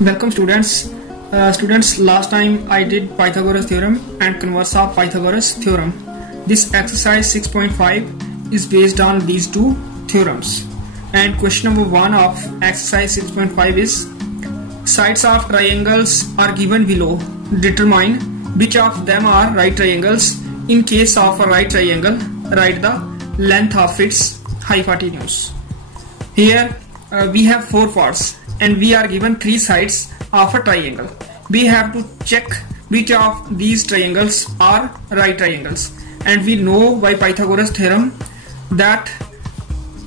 Welcome students. Last time I did Pythagoras theorem and converse of Pythagoras theorem. This exercise 6.5 is based on these two theorems. And question number 1 of exercise 6.5 is sides of triangles are given below. Determine which of them are right triangles. In case of a right triangle, write the length of its hypotenuse. Here we have 4 parts and we are given 3 sides of a triangle. We have to check which of these triangles are right triangles, and we know by Pythagoras theorem that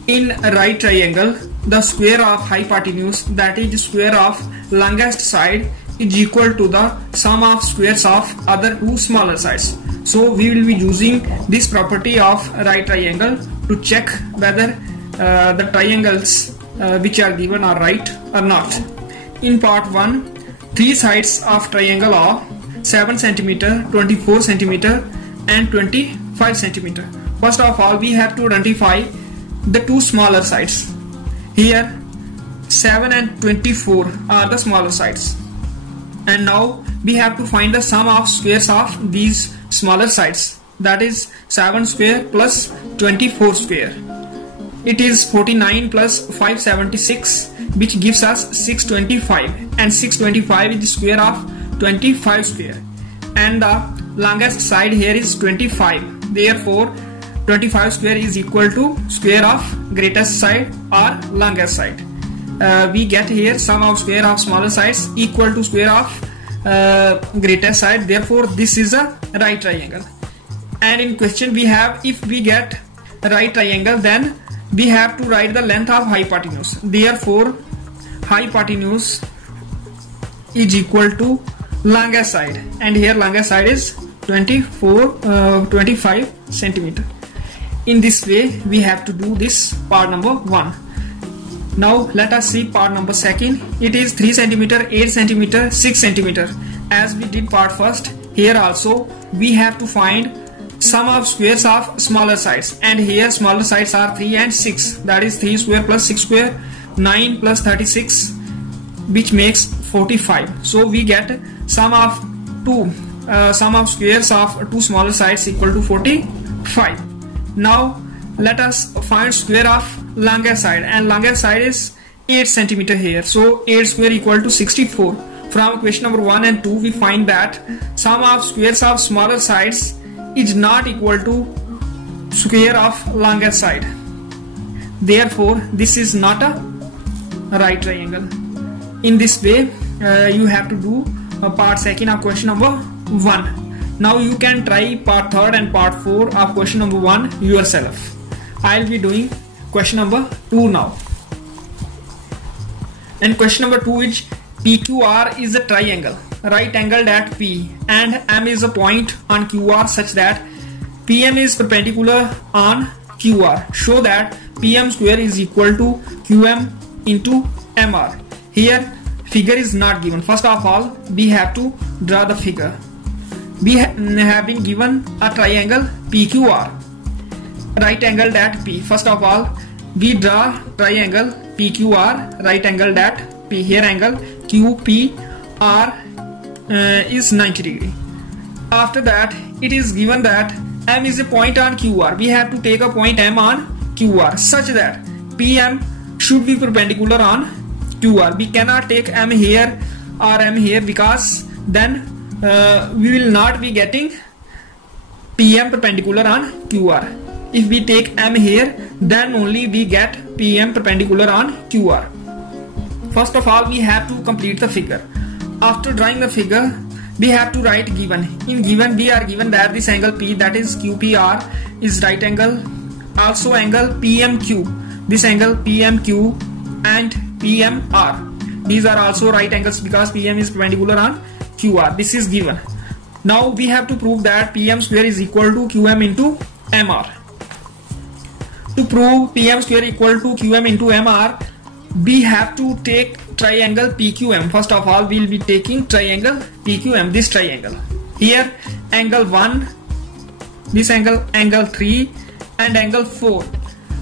in a right triangle the square of hypotenuse, that is square of longest side, is equal to the sum of squares of other two smaller sides. So we will be using this property of right triangle to check whether the triangles which are given are right or not. In part 1, 3 sides of triangle are 7 cm, 24 cm and 25 cm. First of all, we have to identify the two smaller sides. Here 7 and 24 are the smaller sides, and now we have to find the sum of squares of these smaller sides, that is 7 square plus 24 square. It is 49 plus 576, which gives us 625, and 625 is the square of 25 square, and the longest side here is 25. Therefore 25 square is equal to square of greatest side or longest side. We get here sum of square of smaller sides equal to square of greatest side. Therefore this is a right triangle. And in question we have, if we get a right triangle, then we have to write the length of hypotenuse. Therefore hypotenuse is equal to longest side, and here longest side is 25 centimeter. In this way we have to do this part number 1. Now let us see part number 2. It is 3 cm, 8 cm, 6 cm. As we did part 1, here also we have to find sum of squares of smaller sides, and here smaller sides are 3 and 6, that is 3 square plus 6 square, 9 plus 36, which makes 45. So we get sum of squares of two smaller sides equal to 45. Now let us find square of longest side, and longest side is 8 cm here. So 8 square equal to 64. From question number 1 and 2 we find that sum of squares of smaller sides is not equal to square of longest side. Therefore this is not a right triangle. In this way you have to do part 2 of question number 1. Now you can try part 3 and part 4 of question number 1 yourself. I will be doing question number 2 now. And question number 2 is PQR is a triangle right angled at P, and M is a point on QR such that PM is perpendicular on QR. Show that PM square is equal to QM into MR. Here figure is not given. First of all we have to draw the figure. We have been given a triangle PQR right angled at P. First of all we draw triangle PQR right angled at P. Here angle QPR is 90 degree. After that it is given that M is a point on QR. We have to take a point M on QR such that PM should be perpendicular on QR. We cannot take M here or M here, because then we will not be getting PM perpendicular on QR. If we take M here, then only we get PM perpendicular on QR. First of all we have to complete the figure. After drawing the figure we have to write given. In given we are given that this angle P, that is QPR, is right angle. Also angle PMQ, this angle PMQ and PMR, these are also right angles because PM is perpendicular on QR. This is given. Now we have to prove that PM square is equal to QM into MR. To prove PM square equal to QM into MR, we have to take triangle PQM. First of all we will be taking triangle PQM, this triangle. Here angle 1, this angle 3 and angle 4.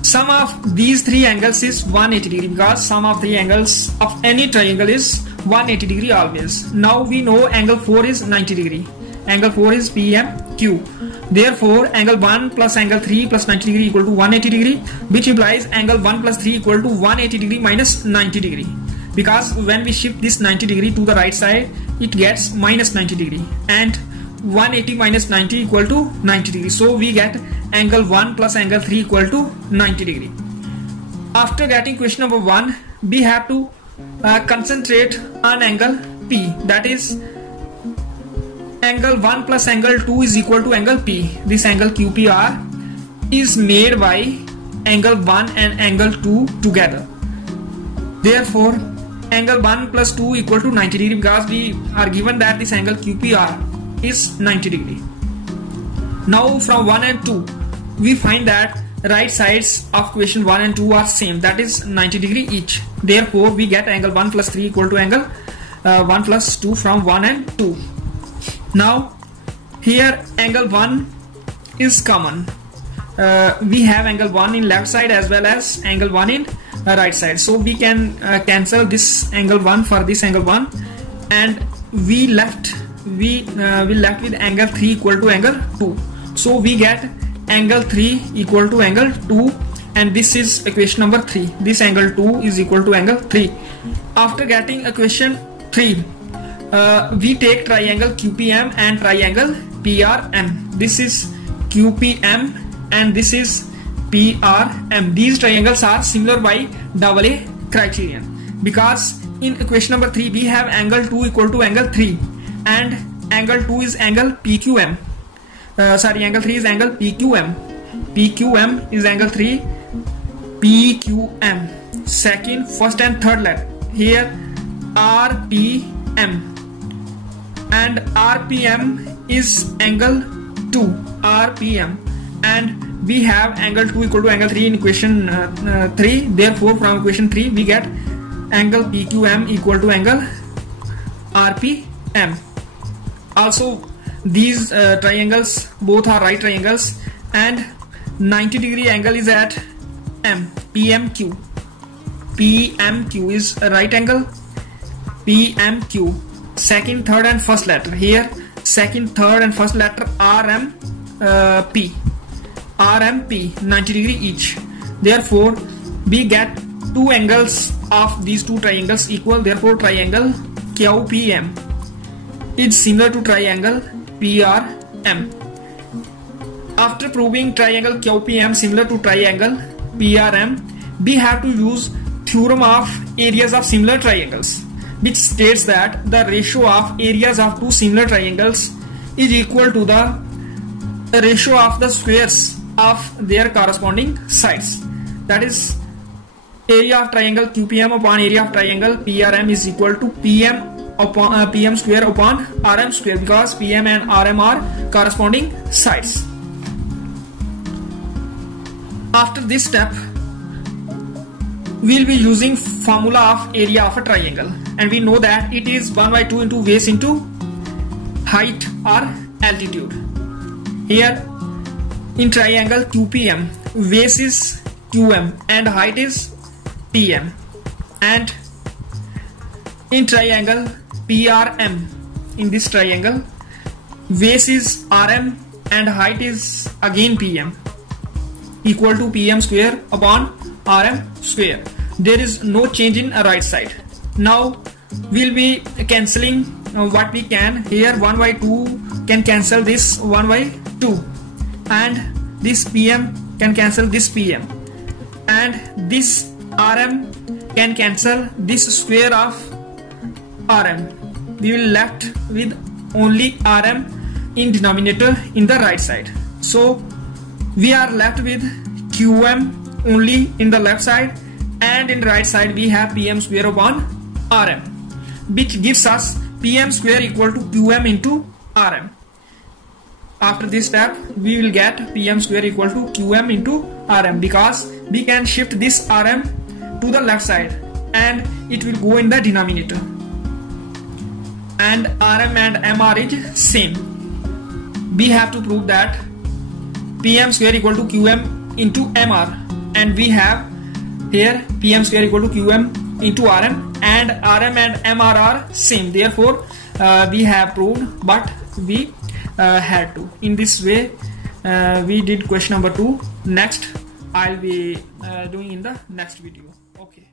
Sum of these 3 angles is 180 degree, because sum of 3 angles of any triangle is 180 degree always. Now we know angle 4 is 90 degree. Angle 4 is PMQ. Therefore, angle 1 plus angle 3 plus 90 degree equal to 180 degree, which implies angle 1 plus 3 equal to 180 degree minus 90 degree. Because when we shift this 90 degree to the right side, it gets minus 90 degree. And 180 minus 90 equal to 90 degree. So we get angle 1 plus angle 3 equal to 90 degree. After getting question number 1, we have to concentrate on angle P. That is, angle 1 plus angle 2 is equal to angle P. This angle QPR is made by angle 1 and angle 2 together. Therefore, angle 1 plus 2 equal to 90 degree, because we are given that this angle QPR is 90 degree. Now from 1 and 2, we find that right sides of question 1 and 2 are same, that is 90 degree each. Therefore, we get angle 1 plus 3 equal to angle 1 plus 2 from 1 and 2. Now here angle 1 is common. We have angle 1 in left side as well as angle 1 in right side. So we can cancel this angle 1 for this angle 1, and we left with angle 3 equal to angle 2. So we get angle 3 equal to angle 2, and this is equation number 3. This angle 2 is equal to angle 3. After getting equation 3, we take triangle QPM and triangle PRM. This is QPM and this is PRM. These triangles are similar by AA criterion, because in equation number 3 we have angle 2 equal to angle 3, and angle 2 is angle PQM. Angle 3 is angle PQM. PQM is angle 3 PQM. Second, first and third letter here RPM, and RPM is angle 2 RPM, and we have angle 2 equal to angle 3 in equation 3. Therefore, from equation 3 we get angle PQM equal to angle RPM. Also, these triangles both are right triangles, and 90 degree angle is at M. PMQ. PMQ is a right angle. PMQ. Second, third and first letter here. Second, third and first letter RMP. RMP 90 degree each. Therefore, we get two angles of these two triangles equal. Therefore, triangle QPM is similar to triangle PRM. After proving triangle QPM similar to triangle PRM, we have to use theorem of areas of similar triangles, which states that the ratio of areas of two similar triangles is equal to the ratio of the squares of their corresponding sides. That is, area of triangle QPM upon area of triangle PRM is equal to PM square upon RM square, because PM and RM are corresponding sides. After this step, we will be using formula of area of a triangle, and we know that it is 1/2 into base into height or altitude. Here in triangle QPM, base is QM and height is PM, and in triangle PRM, in this triangle, base is RM and height is again PM, equal to PM square upon RM square. There is no change in a right side. Now we'll be cancelling what we can. Here 1/2 can cancel this 1/2, and this PM can cancel this PM, and this RM can cancel this square of RM. We will left with only RM in denominator in the right side. So we are left with QM only in the left side, and in the right side we have PM square upon RM, which gives us PM square equal to QM into RM. After this step, we will get PM square equal to QM into RM, because we can shift this RM to the left side and it will go in the denominator, and RM and MR is same. We have to prove that PM square equal to QM into MR, and we have here PM square equal to QM into RM, and and Rm and Mr are same, therefore we have proved, but we had to. In this way we did question number 2. Next I'll be doing in the next video. Okay.